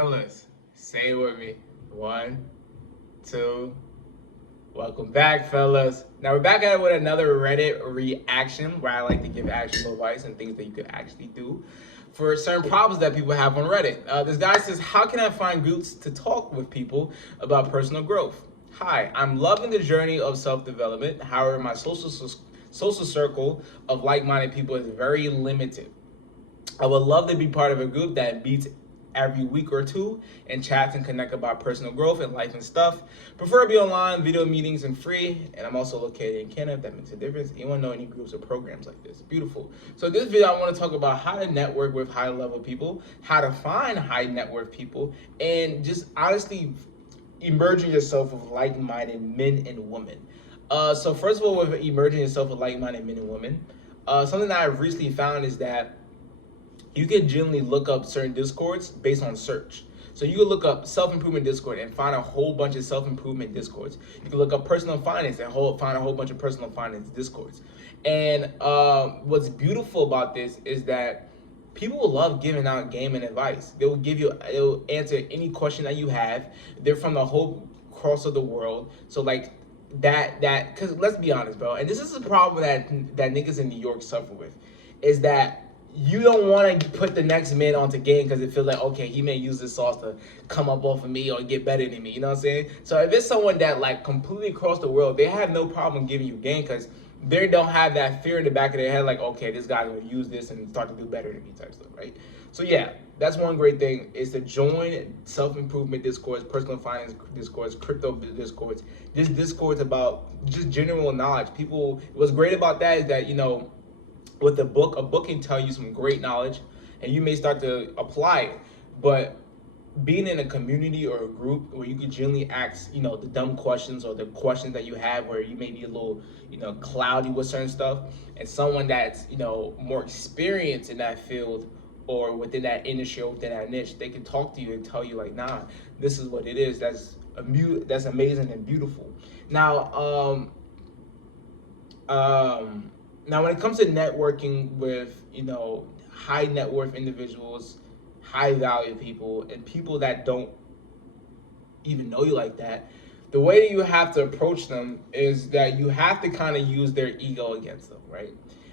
Fellas, say it with me. One, two. Welcome back, fellas. Now we're back at it with another Reddit reaction where I like to give actionable advice and things that you could actually do for certain problems that people have on Reddit. This guy says, how can I find groups to talk with people about personal growth? Hi, I'm loving the journey of self-development. However, my social circle of like-minded people is very limited. I would love to be part of a group that meets every week or two and chats and connect about personal growth and life and stuff. Preferably online, video meetings, and free. And I'm also located in Canada, if that makes a difference. Anyone know any groups or programs like this? Beautiful. So in this video, I want to talk about how to network with high level people, how to find high net worth people, and just honestly emerging yourself with like-minded men and women. So first of all, with emerging yourself with like-minded men and women, something that I've recently found is that you can generally look up certain discords based on search. So you can look up self-improvement Discord and find a whole bunch of self-improvement discords. You can look up personal finance and find a whole bunch of personal finance discords. And what's beautiful about this is that people love giving out game and advice. They'll answer any question that you have. They're from the whole cross of the world. So like because let's be honest, bro. And this is a problem that niggas in New York suffer with, is that you don't want to put the next man onto game because it feels like, okay, he may use this sauce to come up off of me or get better than me. You know what I'm saying? So if it's someone that like completely across the world, they have no problem giving you game because they don't have that fear in the back of their head, like, okay, this guy's gonna use this and start to do better than me type stuff, right? So yeah, that's one great thing, is to join self-improvement discourse, personal finance discourse, crypto discourse. This discourse about just general knowledge. What's great about that is that, with a book can tell you some great knowledge and you may start to apply it. But being in a community or a group where you can generally ask, the dumb questions or the questions that you have where you may be a little, cloudy with certain stuff, and someone that's, more experienced in that field or within that industry or within that niche, they can talk to you and tell you like, nah, this is what it is. That's amazing and beautiful. Now, when it comes to networking with, high net worth individuals, high value people, and people that don't even know you like that, the way that you have to approach them is that you have to kind of use their ego against them, right?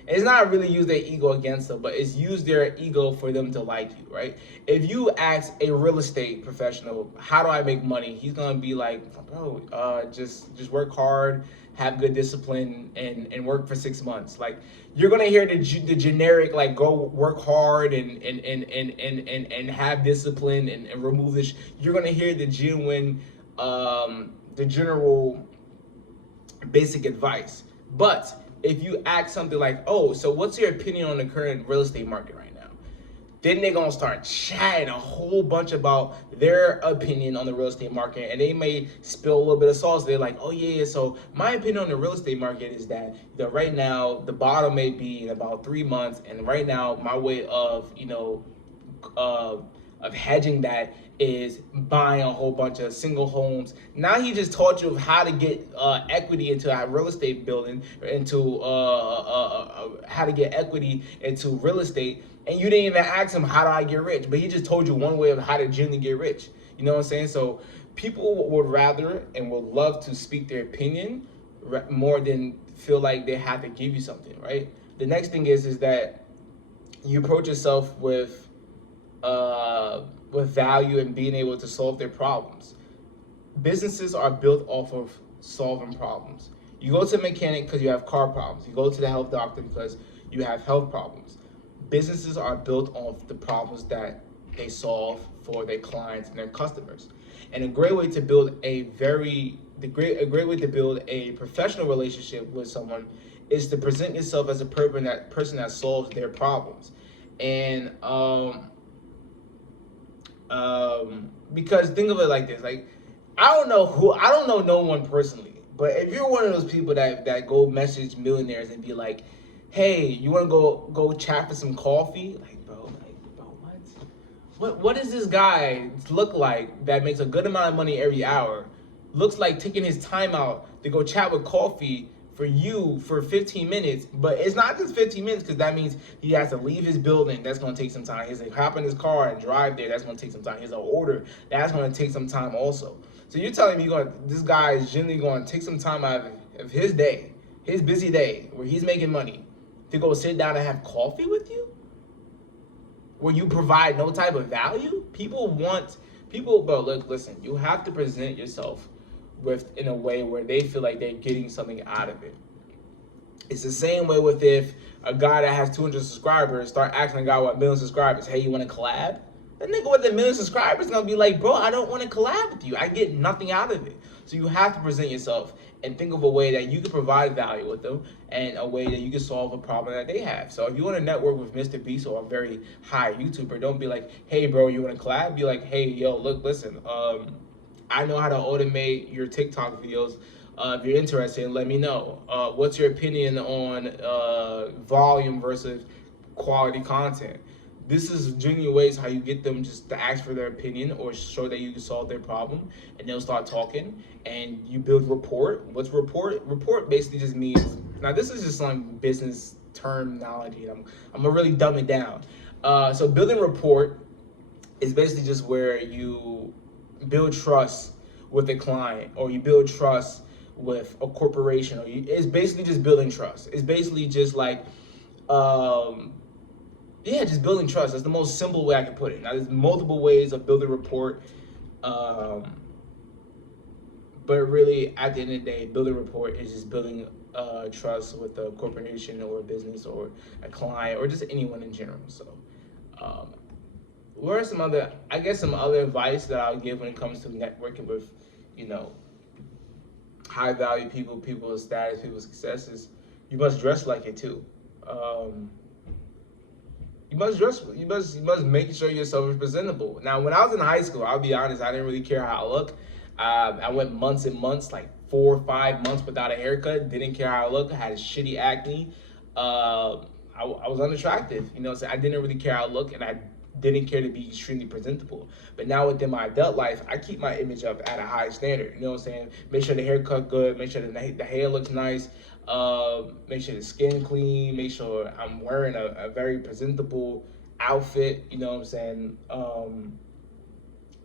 And it's not really use their ego against them, but it's use their ego for them to like you, right? If you ask a real estate professional, how do I make money? He's gonna be like, bro, just work hard, have good discipline, and work for 6 months. Like, you're gonna hear the generic, like, go work hard and have discipline and remove this. You're gonna hear the genuine, the general basic advice. But if you ask something like, oh, so what's your opinion on the current real estate market right now? Then they're gonna start chatting a whole bunch about their opinion on the real estate market, and they may spill a little bit of sauce. They're like, oh yeah, so my opinion on the real estate market is that right now the bottom may be in about 3 months, and right now my way of of hedging that is buying a whole bunch of single homes. Now he just taught you how to get equity into a real estate building, into how to get equity into real estate, and you didn't even ask him, how do I get rich? But he just told you one way of how to genuinely get rich. You know what I'm saying? So people would rather and would love to speak their opinion more than feel like they have to give you something, right? The next thing is that you approach yourself with value and being able to solve their problems. Businesses are built off of solving problems. You go to a mechanic because you have car problems. You go to the health doctor because you have health problems. Businesses are built off the problems that they solve for their clients and their customers. And a great way to build a great way to build a professional relationship with someone is to present yourself as a person that solves their problems. And because think of it like this, like, I don't know no one personally, but if you're one of those people that go message millionaires and be like, hey, you want to go chat for some coffee? Like, bro, what does this guy look like that makes a good amount of money every hour, looks like taking his time out to go chat with coffee for you for 15 minutes, but it's not just 15 minutes because that means he has to leave his building. That's going to take some time. He has to hop in his car and drive there. That's going to take some time. He has to order. That's going to take some time also. So you're telling me this guy is generally going to take some time out of his day, his busy day, where he's making money, to go sit down and have coffee with you? Where you provide no type of value? Bro, look, listen, you have to present yourself in a way where they feel like they're getting something out of it. It's the same way with if a guy that has 200 subscribers start asking a guy with 1 million subscribers, hey, you want to collab? That nigga with 1 million subscribers is going to be like, bro, I don't want to collab with you. I get nothing out of it. So you have to present yourself and think of a way that you can provide value with them and a way that you can solve a problem that they have. So if you want to network with Mr. Beast or a very high YouTuber, don't be like, hey, bro, you want to collab? Be like, hey, yo, look, listen, I know how to automate your TikTok videos. If you're interested, let me know. What's your opinion on volume versus quality content? This is genuine ways how you get them just to ask for their opinion or show that you can solve their problem, and they'll start talking, and you build rapport. What's rapport? Rapport basically just means, now this is just some business terminology. I'm gonna really dumb it down. So building rapport is basically just where you build trust with a client, or you build trust with a corporation, it's basically just building trust. It's basically just like, just building trust. That's the most simple way I can put it. Now, there's multiple ways of building rapport, but really, at the end of the day, building rapport is just building trust with a corporation or a business or a client or just anyone in general. So, what are some other advice that I'll give when it comes to networking with, high value people, people of status, people of successes? You must dress like it too. You must make sure yourself is presentable. Now, when I was in high school, I'll be honest, I didn't really care how I look. I went months and months, like 4 or 5 months without a haircut. Didn't care how I looked. I had shitty acne. I was unattractive. So I didn't really care how I looked, and I didn't care to be extremely presentable. But now within my adult life, I keep my image up at a high standard. You know what I'm saying? Make sure the haircut good. Make sure the hair looks nice. Make sure the skin clean. Make sure I'm wearing a very presentable outfit. You know what I'm saying?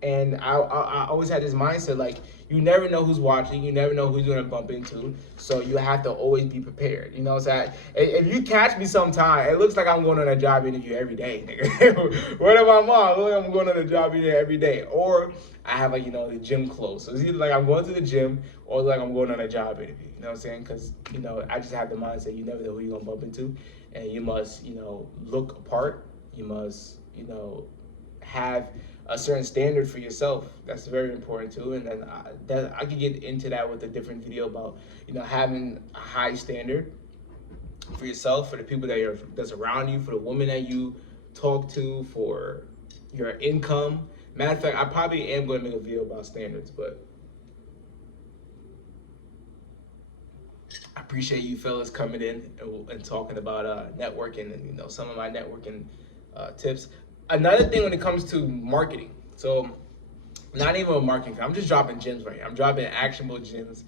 And I always had this mindset, like, you never know who's watching, you never know who you're gonna bump into, so you have to always be prepared. You know what I'm saying? If you catch me sometime, it looks like I'm going on a job interview every day, nigga. What if I'm on? It looks like I'm going on a job interview every day. Or I have, like, the gym clothes. So it's either like I'm going to the gym or like I'm going on a job interview. You know what I'm saying? Because, I just have the mindset, you never know who you're gonna bump into. And you must, look apart. You must, have a certain standard for yourself. That's very important too. And then I could get into that with a different video about having a high standard for yourself, for the people that's around you, for the women that you talk to, for your income. Matter of fact, I probably am going to make a video about standards, but I appreciate you fellas coming in and talking about networking and some of my networking tips. Another thing when it comes to marketing, so not even with marketing, I'm just dropping gems right here. I'm dropping actionable gems.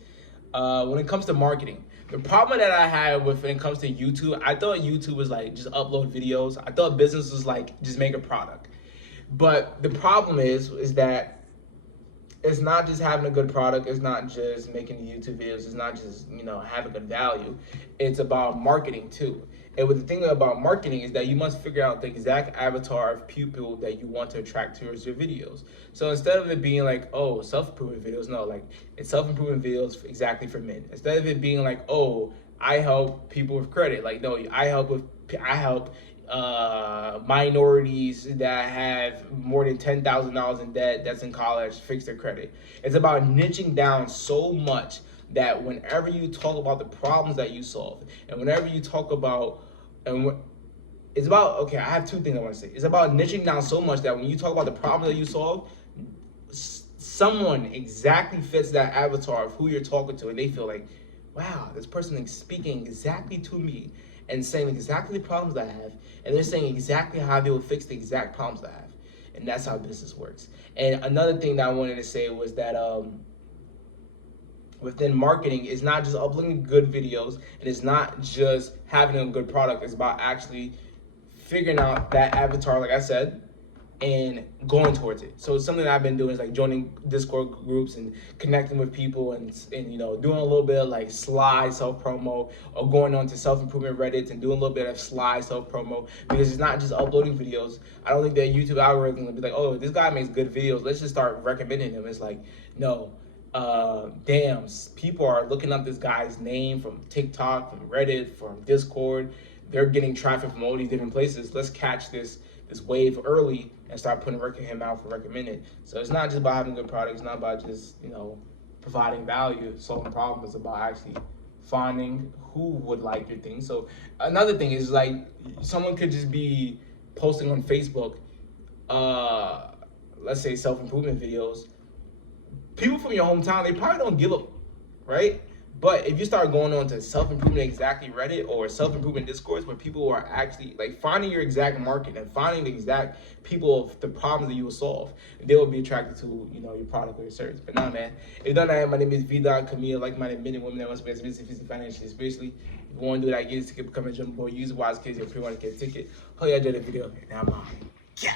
When it comes to marketing, the problem that I had when it comes to YouTube, I thought YouTube was like just upload videos. I thought business was like just make a product. But the problem is that it's not just having a good product. It's not just making the YouTube videos. It's not just having good value. It's about marketing too. And the thing about marketing is that you must figure out the exact avatar of people that you want to attract towards your videos. So instead of it being like, oh, self-improvement videos, no, like it's self-improvement videos exactly for men. Instead of it being like, oh, I help people with credit, like no, I help minorities that have more than $10,000 in debt that's in college fix their credit. It's about niching down so much that whenever you talk about the problems that you solve, and whenever you talk about, it's about, okay, I have two things I want to say. It's about niching down so much that when you talk about the problems that you solve, someone exactly fits that avatar of who you're talking to, and they feel like, wow, this person is speaking exactly to me and saying exactly the problems that I have, and they're saying exactly how they will fix the exact problems that I have. And that's how business works. And another thing that I wanted to say was that, within marketing is not just uploading good videos, and it's not just having a good product. It's about actually figuring out that avatar, like I said, and going towards it. So it's something that I've been doing is like joining Discord groups and connecting with people and doing a little bit of like sly self-promo, or going on to self-improvement Reddits and doing a little bit of sly self-promo, because it's not just uploading videos. I don't think that YouTube algorithm will be like, oh, this guy makes good videos, let's just start recommending him. It's like, no, damn, people are looking up this guy's name from TikTok, from Reddit, from Discord. They're getting traffic from all these different places. Let's catch this wave early and start putting him out for recommended. So it's not just about having good products. It's not about just providing value, solving problems. It's about actually finding who would like your thing. So another thing is like someone could just be posting on Facebook, let's say self-improvement videos. People from your hometown, they probably don't give up, right? But if you start going on to self-improvement exactly Reddit or self-improvement discourse, where people are actually like finding your exact market and finding the exact people of the problems that you will solve, they will be attracted to your product or your service. But nah, man, if you don't know, my name is Camille, like-minded men and women that want to be as physically, financially, spiritually. If you want to do that, get a ticket, become a jumbo, use wise kids, your pre-1 get a ticket. Hope you enjoyed the video, and I'm out. Yeah.